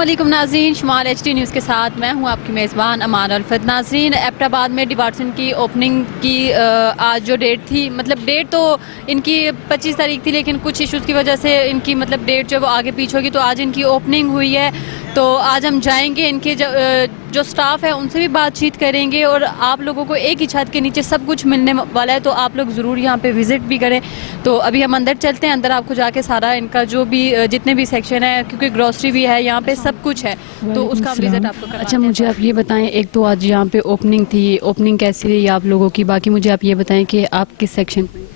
अस्सलामुअलैकुम नाज़रीन, शुमाल HD news के साथ मैं हूं आपकी मेज़बान अमान अल्फत। नाज़रीन, एबटाबाद में डिवाटसन की ओपनिंग की आज जो डेट थी, मतलब डेट तो इनकी 25 तारीख थी, लेकिन कुछ इश्यूज़ की वजह से इनकी मतलब डेट जो है वो आगे पीछे होगी। तो आज इनकी ओपनिंग हुई है, तो आज हम जाएंगे, इनके जो स्टाफ है उनसे भी बातचीत करेंगे और आप लोगों को एक ही छत के नीचे सब कुछ मिलने वाला है, तो आप लोग ज़रूर यहाँ पे विज़िट भी करें। तो अभी हम अंदर चलते हैं, अंदर आपको जाके सारा इनका जो भी जितने भी सेक्शन है, क्योंकि ग्रॉसरी भी है यहाँ पे, सब कुछ है, तो उसका हम विज़िट आपको करवाते हैं। अच्छा, मुझे आप ये बताएं, एक तो आज यहाँ पे ओपनिंग थी, ओपनिंग कैसी रही आप लोगों की? बाकी मुझे आप ये बताएं कि आप किस सेक्शन पे?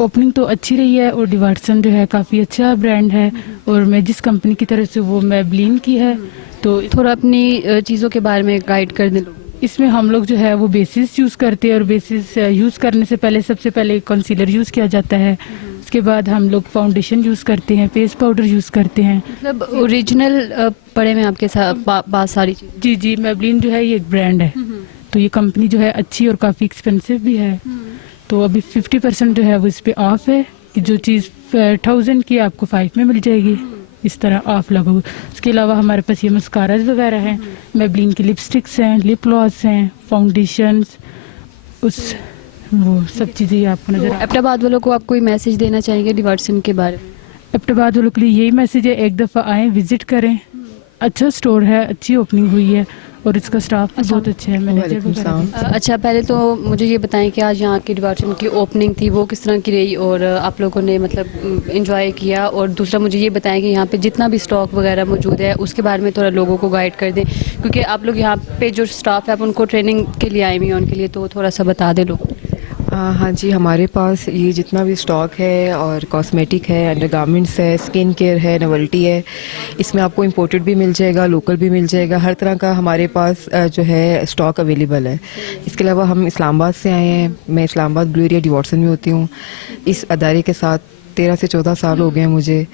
ओपनिंग तो अच्छी रही है और डिवाटसन जो है काफ़ी अच्छा ब्रांड है और मैं जिस कंपनी की तरफ से वो मैबलिन की है। तो थोड़ा अपनी चीज़ों के बारे में गाइड कर दें। इसमें हम लोग जो है वो बेसिस यूज़ करते हैं और बेसिस यूज़ करने से पहले सबसे पहले कंसीलर यूज़ किया जाता है। उसके बाद हम लोग फाउंडेशन यूज़ करते हैं, फेस पाउडर यूज़ करते हैं। मतलब ओरिजिनल पड़े में आपके साथ पास सारी चीज़? जी, मैबलिन जो है ये एक ब्रांड है, तो ये कंपनी जो है अच्छी और काफ़ी एक्सपेंसिव भी है। तो अभी 50% जो है वो इस पे ऑफ है कि जो चीज़ 1000 की आपको 5 में मिल जाएगी, इस तरह ऑफ लगा हुआ। उसके अलावा हमारे पास ये मस्काराज वगैरह हैं, मैबलिन की लिपस्टिक्स हैं, लिप ग्लॉस हैं, फाउंडेशंस, उस वो सब चीज़ें आपको नजर एबटाबाद वालों को आप कोई मैसेज देना चाहेंगे डिवाटसन के बारे में? एबटाबाद वालों के लिए यही मैसेज है, एक दफ़ा आएँ, विजिट करें। अच्छा स्टोर है, अच्छी ओपनिंग हुई है और इसका स्टाफ भी बहुत अच्छा है, मैनेजर वगैरह। अच्छा, पहले तो मुझे ये बताएं कि आज यहाँ की डिवाटसन की ओपनिंग थी, वो किस तरह की रही और आप लोगों ने मतलब एंजॉय किया? और दूसरा मुझे ये बताएं कि यहाँ पे जितना भी स्टॉक वगैरह मौजूद है उसके बारे में थोड़ा लोगों को गाइड कर दें, क्योंकि आप लोग यहाँ पे जो स्टाफ है आप उनको ट्रेनिंग के लिए आए हुए हैं, उनके लिए तो थोड़ा सा बता दें लोग। हाँ जी, हमारे पास ये जितना भी स्टॉक है और कॉस्मेटिक है, अंडरगारमेंट्स है, स्किन केयर है, नोवेल्टी है, इसमें आपको इंपोर्टेड भी मिल जाएगा, लोकल भी मिल जाएगा, हर तरह का हमारे पास जो है स्टॉक अवेलेबल है। इसके अलावा हम इस्लामाबाद से आए हैं, मैं इस्लामाबाद ब्लू एरिया डिवाटसन में होती हूँ। इस अदारे के साथ 13 से 14 साल हो गए हैं मुझे,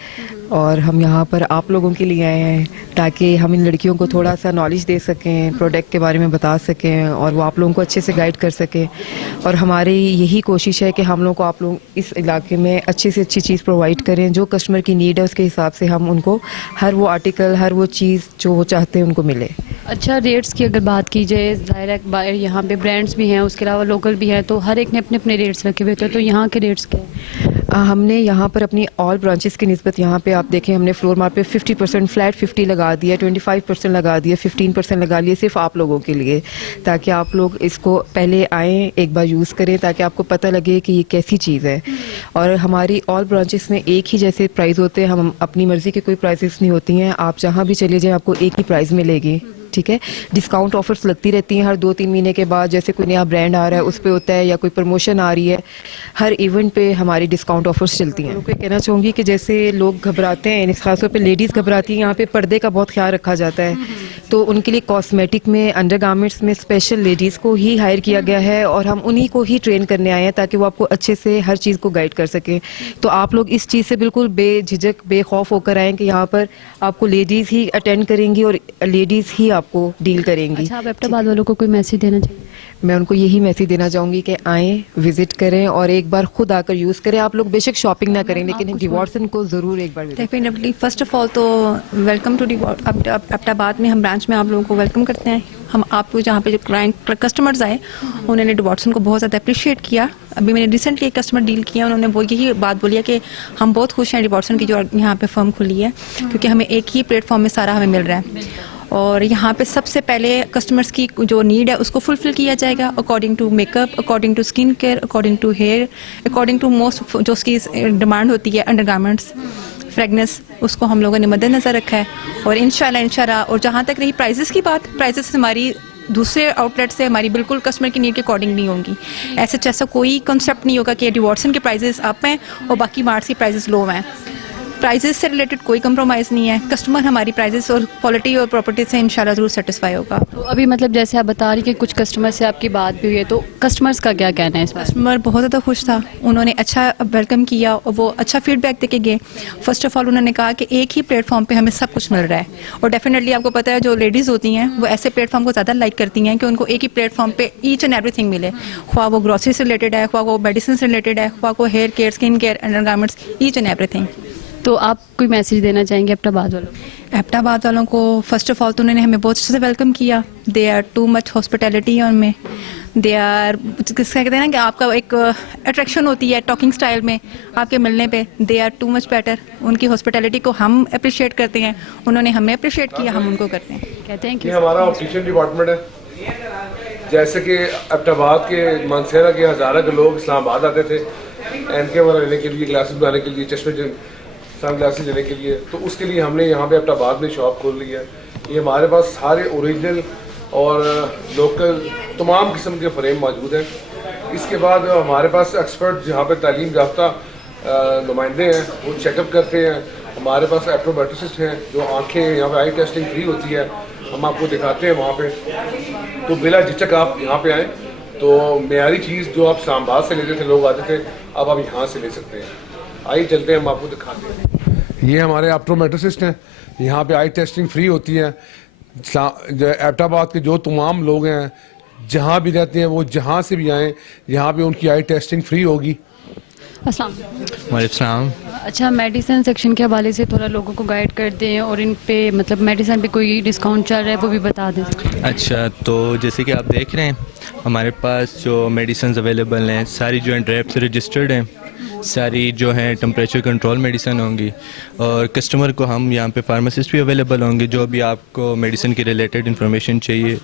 और हम यहाँ पर आप लोगों के लिए आए हैं ताकि हम इन लड़कियों को थोड़ा सा नॉलेज दे सकें, प्रोडक्ट के बारे में बता सकें और वो आप लोगों को अच्छे से गाइड कर सकें। और हमारी यही कोशिश है कि हम लोग को आप लोग इस इलाके में अच्छी से अच्छी चीज़ प्रोवाइड करें, जो कस्टमर की नीड है उसके हिसाब से हम उनको हर वो आर्टिकल, हर वो चीज़ जो वो चाहते हैं उनको मिले। अच्छा, रेट्स की अगर बात की जाए, ज़ाहिर है यहाँ पे ब्रांड्स भी हैं, उसके अलावा लोकल भी हैं, तो हर एक ने अपने अपने रेट्स रखे हुए थे, तो यहाँ के रेट्स क्या हैं? हमने यहाँ पर अपनी ऑल ब्रांचेस की निस्बत यहाँ पे आप देखें, हमने फ्लोर मार्क पे 50% फ्लैट 50 लगा दिया, 25% लगा दिया, 15% लगा लिया सिर्फ आप लोगों के लिए, ताकि आप लोग इसको पहले आएँ, एक बार यूज़ करें, ताकि आपको पता लगे कि ये कैसी चीज़ है। और हमारी ऑल ब्रांचेस में एक ही जैसे प्राइस होते हैं, हम अपनी मर्ज़ी के कोई प्राइसेस नहीं होती हैं, आप जहाँ भी चले जाएँ आपको एक ही प्राइस मिलेगी। ठीक है, डिस्काउंट ऑफर्स लगती रहती हैं हर 2-3 महीने के बाद, जैसे कोई नया ब्रांड आ रहा है उस पे होता है या कोई प्रमोशन आ रही है, हर इवेंट पे हमारी डिस्काउंट ऑफर्स चलती हैं। लोगों को कहना चाहूँगी कि जैसे लोग घबराते हैं, खासतौर पे लेडीज़ घबराती हैं, यहाँ पे पर्दे का बहुत ख्याल रखा जाता है, तो उनके लिए कॉस्मेटिक में, अंडरगारमेंट्स में स्पेशल लेडीज़ को ही हायर किया गया है और हम उन्हीं को ही ट्रेन करने आए हैं ताकि वो आपको अच्छे से हर चीज़ को गाइड कर सकें। तो आप लोग इस चीज़ से बिल्कुल बेझिझक, बेखौफ होकर आएँ कि यहाँ पर आपको लेडीज़ ही अटेंड करेंगी और लेडीज़ ही आपको डील करेंगी। अच्छा, आप एबटाबाद वालों को कोई मैसेज देना चाहिए? मैं उनको यही मैसेज देना चाहूँगी कि आएँ, विजिट करें और एक बार खुद आकर यूज़ करें। आप लोग बेशक शॉपिंग ना करें, लेकिन डिवाटसन को ज़रूर एक बार डेफिनेटली। फर्स्ट ऑफ ऑल तो वेलकम टू एबटाबाद में, हम ब्रांच में आप लोगों को वेलकम करते हैं। हम आपको जहाँ पे जो क्लाइंट कस्टमर्स आए उन्होंने डिवाटसन को बहुत ज़्यादा अप्रिशिएट किया। अभी मैंने रिसेंटली एक कस्टमर डील किया, उन्होंने वो यही बात बोली है कि हम बहुत खुश हैं डिवाटसन की जो यहाँ पे फर्म खुली है, क्योंकि हमें एक ही प्लेटफॉर्म में सारा हमें मिल रहा है और यहाँ पे सबसे पहले कस्टमर्स की जो नीड है उसको फुलफिल किया जाएगा according to makeup, according to skin care, according to hair, according to most जो उसकी डिमांड होती है, अंडरगारमेंट्स, फ्रेगनेंस, उसको हम लोगों ने मद्देनज़र रखा है। और इंशाल्लाह और जहाँ तक रही प्राइजेस की बात, प्राइजेस हमारी दूसरे आउटलेट से हमारी बिल्कुल कस्टमर की नीड के अकॉर्डिंग नहीं होंगी। ऐसा कोई कंसेप्ट नहीं होगा कि डिवाटसन के प्राइजेस अप हैं और बाकी मार्ट्स की प्राइजेस लो हैं। प्राइजेस से रिलेटेड कोई कंप्रोमाइज़ नहीं है, कस्टमर हमारी प्राइजेस और क्वालिटी और प्रॉपर्टी से इंशाल्लाह ज़रूर सेटिस्फाई होगा। तो अभी मतलब जैसे आप बता रही कि कुछ कस्टमर से आपकी बात भी हुई है, तो कस्टमर्स का क्या कहना है इस बार? कस्टमर बहुत ज़्यादा खुश था, उन्होंने अच्छा वेलकम किया और वो अच्छा फीडबैक देके गए। फर्स्ट ऑफ ऑल उन्होंने कहा कि एक ही प्लेटफॉर्म पे हमें सब कुछ मिल रहा है, और डेफिनेटली आपको पता है जो लेडीज़ होती हैं वो ऐसे प्लेटफॉर्म को ज़्यादा लाइक करती हैं कि उनको एक ही प्लेटफॉर्म पे ईच एंड एवरीथिंग मिले, ख्वाह वो ग्रोसरी से रिलेटेड है, ख्वाह वो मेडिसिन से रिलेटेड है, ख्वाह वो hair care, skin care, undergarments, each and everything. तो आप कोई मैसेज देना चाहेंगे एबटाबाद वालों को? एबटाबाद वालों को फर्स्ट ऑफ ऑल तो उन्होंने हमें बहुत अच्छे से वेलकम किया। They are too much hospitality on में, दे आर किसका कहते हैं ना कि आपका एक अट्रैक्शन होती है टॉकिंग स्टाइल में आपके मिलने पे, they are too much better. उनकी हॉस्पिटैलिटी को हम अप्रिशिएट करते हैं, उन्होंने हमें अप्रिशिएट किया, हम उनको करते हैं। कहते हैं कि ये हमारा ऑप्टिशियन डिपार्टमेंट है। जैसे कि एबटाबाद के मानसेरा के हज़ारा के लोग इस्लामाबाद आते थे एनके वगैरह लेने के लिए, ग्लासेस बनाने के लिए, चश्मे सन ग्लासेस लेने के लिए, तो उसके लिए हमने यहाँ पे एबटाबाद में शॉप खोल ली है। ये हमारे पास सारे ओरिजिनल और लोकल तमाम किस्म के फ्रेम मौजूद हैं। इसके बाद हमारे पास एक्सपर्ट जहाँ पे तालीम याफ्ता नुमाइंदे हैं, वो चेकअप करते हैं। हमारे पास एप्टोमेट्रिस्ट हैं जो आंखें यहाँ पे आई टेस्टिंग फ्री होती है, हम आपको दिखाते हैं वहाँ पे। तो बिला झिझक आप यहाँ पे आएँ, तो मेयारी चीज़ जो आप इस्लामाबाद से लेते थे, लोग आते थे, अब आप यहाँ से ले सकते हैं। आइए चलते हैं, हम आपको दिखाते हैं। ये हमारे ऑप्टोमेट्रिस्ट हैं, यहाँ पे आई टेस्टिंग फ्री होती है। एबटाबाद के जो तमाम लोग हैं जहाँ भी रहते हैं, वो जहाँ से भी आएँ, यहाँ पे उनकी आई टेस्टिंग फ्री होगी। अस्सलाम वालेकुम। अच्छा, मेडिसिन सेक्शन के हवाले से थोड़ा लोगों को गाइड कर दें और इन पे मतलब मेडिसिन पे कोई डिस्काउंट चल रहा है वो भी बता दें। अच्छा, तो जैसे कि आप देख रहे हैं हमारे पास जो मेडिसिन अवेलेबल हैं सारी जो हैं ड्रैप से रजिस्टर्ड हैं, सारी जो हैं टेम्परेचर कंट्रोल मेडिसिन होंगी, और कस्टमर को हम यहाँ पे फार्मासिस्ट भी अवेलेबल होंगे। जो भी आपको मेडिसिन के रिलेटेड इन्फॉर्मेशन चाहिए,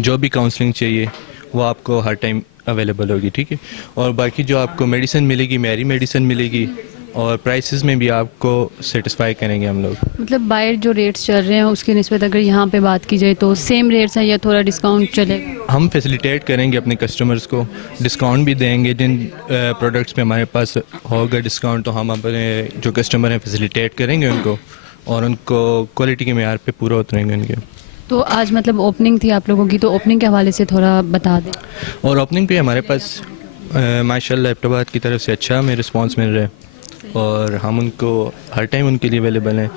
जो भी काउंसलिंग चाहिए, वो आपको हर टाइम अवेलेबल होगी, ठीक है। और बाकी जो आपको मेडिसिन मिलेगी, मेरी मेडिसिन मिलेगी, और प्राइसेस में भी आपको सेटिस्फाई करेंगे हम लोग। मतलब बाहर जो रेट्स चल रहे हैं उसकी निस्बत अगर यहाँ पे बात की जाए तो सेम रेट्स हैं या थोड़ा डिस्काउंट चलेगा? हम फैसिलिटेट करेंगे अपने कस्टमर्स को, डिस्काउंट भी देंगे। जिन प्रोडक्ट्स पे हमारे पास होगा डिस्काउंट, तो हम अपने जो कस्टमर हैं फैसिलिटेट करेंगे उनको, और उनको क्वालिटी के मेयार पे पूरा उतरेंगे उनके। तो आज मतलब ओपनिंग थी आप लोगों की, तो ओपनिंग के हवाले से थोड़ा बता दें। और ओपनिंग पे हमारे पास माशाल्लाह एबटाबाद की तरफ से अच्छा हमें रिस्पांस मिल रहा है, और हम उनको हर टाइम उनके लिए अवेलेबल हैं।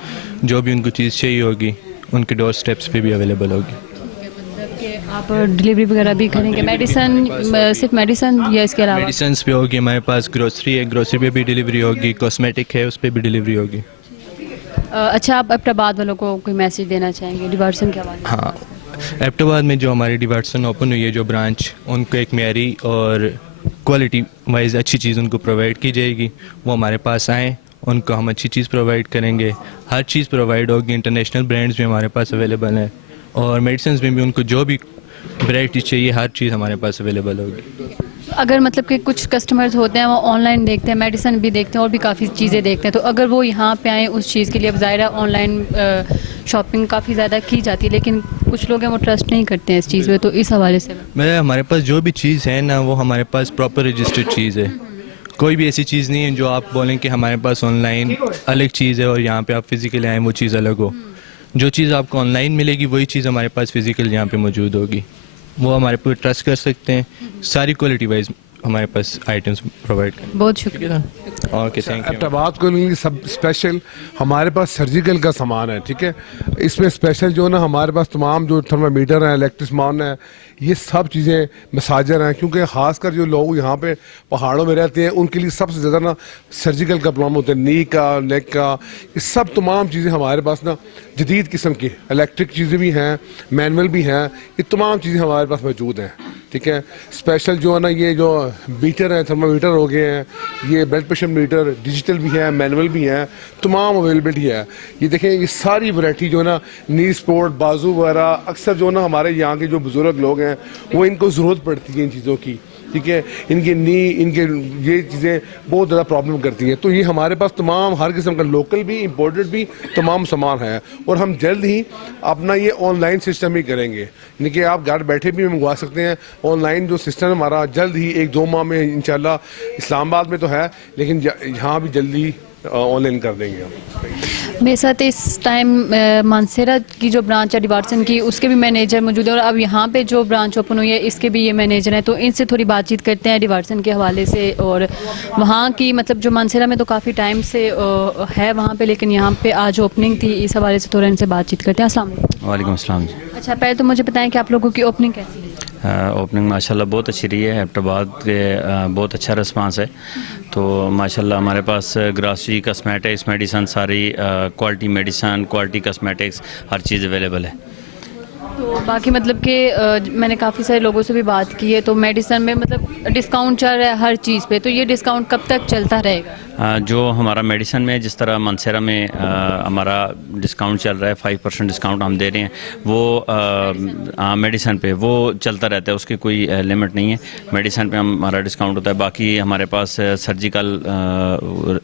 जो भी उनको चीज़ चाहिए होगी उनके डोर स्टेप्स पे भी अवेलेबल होगी। आप डिलीवरी वगैरह भी करेंगे? मेडिसिन सिर्फ मेडिसिन या इसके अलावा? मेडिसिन पे होगी, हमारे पास ग्रोसरी है, ग्रोसरी पे भी डिलीवरी होगी, कॉस्मेटिक है उस पर भी डिलीवरी होगी। अच्छा, आप एबटाबाद वालों को कोई मैसेज देना चाहेंगे डिवार्सन के हवाले? हाँ, एबटाबाद में जो हमारी डिवार्सन ओपन हुई है, जो ब्रांच, उनको एक मेयारी और क्वालिटी वाइज अच्छी चीज़ उनको प्रोवाइड की जाएगी। वो हमारे पास आएँ, उनको हम अच्छी चीज़ प्रोवाइड करेंगे, हर चीज़ प्रोवाइड होगी। इंटरनेशनल ब्रांड्स भी हमारे पास अवेलेबल हैं, और मेडिसिन में भी उनको जो भी वैरायटी चाहिए हर चीज़ हमारे पास अवेलेबल होगी। अगर मतलब कि कुछ कस्टमर्स होते हैं वो ऑनलाइन देखते हैं, मेडिसिन भी देखते हैं और भी काफ़ी चीज़ें देखते हैं, तो अगर वो यहाँ पे आएँ उस चीज़ के लिए, अब ज़ाहिर है ऑनलाइन शॉपिंग काफ़ी ज़्यादा की जाती है, लेकिन कुछ लोग हैं वो ट्रस्ट नहीं करते हैं इस चीज़ पे, तो इस हवाले से मैं हमारे पास जो भी चीज़ है ना, वो हमारे पास प्रॉपर रजिस्टर्ड चीज़ है। कोई भी ऐसी चीज़ नहीं है जो आप बोलें कि हमारे पास ऑनलाइन अलग चीज़ है और यहाँ पे आप फिज़िकली आएँ वो चीज़ अलग हो। जो चीज़ आपको ऑनलाइन मिलेगी वही चीज़ हमारे पास फिज़िकल यहाँ पे मौजूद होगी, वो हमारे पर ट्रस्ट कर सकते हैं। सारी क्वालिटी वाइज हमारे पास आइटम्स प्रोवाइड करें। बहुत शुक्रिया। Okay, thank you. एबटाबाद को लिए सब स्पेशल हमारे पास सर्जिकल का सामान है, ठीक है। इसमें स्पेशल जो ना हमारे पास तमाम जो थर्मामीटर हैं, इलेक्ट्रिक सामान है, ये सब चीज़ें मसाजर हैं, क्योंकि ख़ासकर जो लोग यहाँ पे पहाड़ों में रहते हैं उनके लिए सबसे ज़्यादा ना सर्जिकल का प्रॉब्लम होता है, नी का, नेक का, ये सब तमाम चीज़ें हमारे पास ना जदीद किस्म की इलेक्ट्रिक चीज़ें भी हैं, मैनुअल भी हैं, ये तमाम चीज़ें हमारे पास मौजूद हैं, ठीक है। स्पेशल जो है ना ये जो बीटर हैं, थर्मामीटर हो गए हैं, ये ब्लड प्रेशर मीटर डिजिटल भी है, मैनुअल भी हैं, तमाम अवेलेबिलिटी है। ये देखें, ये सारी वैरायटी जो है ना, नी स्पोर्ट, बाजू वगैरह, अक्सर जो ना हमारे यहाँ के जो बुजुर्ग लोग हैं वो इनको ज़रूरत पड़ती है इन चीज़ों की, ठीक है। इनके नी, इनके ये चीज़ें बहुत ज़्यादा प्रॉब्लम करती हैं, तो ये हमारे पास तमाम हर किस्म का लोकल भी, इम्पोर्टेड भी तमाम सामान है। और हम जल्द ही अपना ये ऑनलाइन सिस्टम ही करेंगे, यानी कि आप घर बैठे भी मंगवा सकते हैं। ऑनलाइन जो सिस्टम हमारा जल्द ही 1-2 माह में इंशाल्लाह, इस्लामाबाद में तो है लेकिन यहाँ भी जल्दी ऑनलाइन कर देंगे हम। मेरे साथ इस टाइम मानसेरा की जो ब्रांच है डिवार्सन की, उसके भी मैनेजर मौजूद है, और अब यहाँ पे जो ब्रांच ओपन हुई है इसके भी ये मैनेजर हैं, तो इनसे थोड़ी बातचीत करते हैं डिवार्सन के हवाले से। और वहाँ की मतलब जो मानसेरा में तो काफ़ी टाइम से है वहाँ पे, लेकिन यहाँ पे आज ओपनिंग थी, इस हवाले से थोड़ा इनसे बातचीत करते हैं। अस्सलाम वालेकुम। वालेकुम अस्सलाम। अच्छा, पहले तो मुझे बताएं कि आप लोगों की ओपनिंग कैसी है? ओपनिंग माशाल्लाह बहुत अच्छी रही है। एबटाबाद के बहुत अच्छा रिस्पांस है। तो माशाल्लाह हमारे पास ग्रॉसरी, कॉस्मेटिक्स, मेडिसन, सारी क्वालिटी मेडिसन, क्वालिटी कॉस्मेटिक्स, हर चीज़ अवेलेबल है। तो बाकी मतलब कि मैंने काफ़ी सारे लोगों से भी बात की है, तो मेडिसिन में मतलब डिस्काउंट चल रहा है हर चीज़ पे, तो ये डिस्काउंट कब तक चलता रहेगा? जो हमारा मेडिसन में जिस तरह मनसेरा में हमारा डिस्काउंट चल रहा है, 5% डिस्काउंट हम दे रहे हैं, वो मेडिसन पे वो चलता रहता है, उसकी कोई लिमिट नहीं है। मेडिसन पे हमारा डिस्काउंट होता है। बाकी हमारे पास सर्जिकल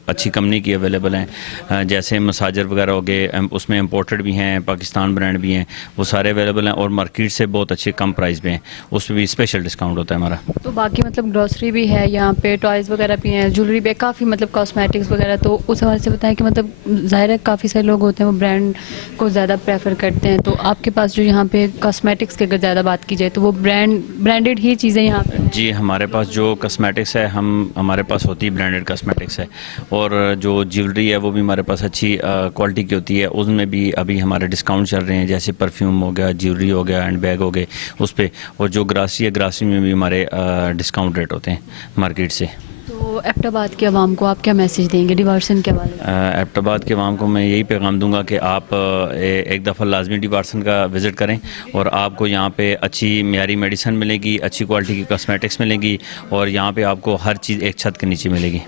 अच्छी कंपनी की अवेलेबल हैं, जैसे मसाजर वगैरह हो गए, उसमें इम्पोर्टेड भी हैं, पाकिस्तान ब्रांड भी हैं, वो सारे अवेलेबल हैं और मार्केट से बहुत अच्छे कम प्राइस पे हैं, उस पर भी स्पेशल डिस्काउंट होता है हमारा। तो बाकी मतलब ग्रॉसरी भी है यहाँ पे, टॉयज़ वगैरह भी हैं, ज्वेलरी भी, काफ़ी मतलब कॉस्मेटिक्स वगैरह। तो उस हवाले से बताएं कि मतलब ज़ाहिर है काफ़ी सारे लोग होते हैं वो ब्रांड को ज़्यादा प्रेफर करते हैं, तो आपके पास जो यहाँ पे कॉस्मेटिक्स की अगर ज़्यादा बात की जाए तो वो ब्रांडेड ही चीज़ें यहाँ पे? जी, हमारे पास जो कॉस्मेटिक्स है, हमारे पास होती है ब्रांडेड कॉस्मेटिक्स है, और जो ज्वेलरी है वो भी हमारे पास अच्छी क्वालिटी की होती है, उसमें भी अभी हमारे डिस्काउंट चल रहे हैं, जैसे परफ्यूम हो गया, ज्वेलरी हो गया, हैंड बैग हो गए उस पर। और जो ग्रासी है, ग्रासी में भी हमारे डिस्काउंट रेट होते हैं मार्केट से। तो एबटाबाद के अवाम को आप क्या मैसेज देंगे डिवार्सन के हवाले से? एबटाबाद के अवाम को मैं यही पैगाम दूंगा कि आप एक दफ़ा लाजमी डिवार्सन का विज़िट करें, और आपको यहाँ पे अच्छी मियारी मेडिसिन मिलेगी, अच्छी क्वालिटी की कॉस्मेटिक्स मिलेगी, और यहाँ पे आपको हर चीज़ एक छत के नीचे मिलेगी।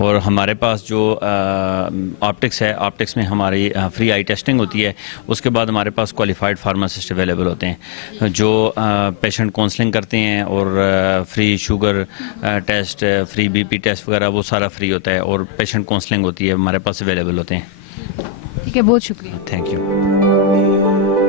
और हमारे पास जो ऑप्टिक्स है, ऑप्टिक्स में हमारी फ्री आई टेस्टिंग होती है। उसके बाद हमारे पास क्वालिफाइड फार्मासिस्ट अवेलेबल होते हैं जो पेशेंट काउंसलिंग करते हैं, और free sugar test, free BP test वगैरह वो सारा फ्री होता है, और पेशेंट काउंसलिंग होती है, हमारे पास अवेलेबल होते हैं। ठीक है, बहुत शुक्रिया। Thank you.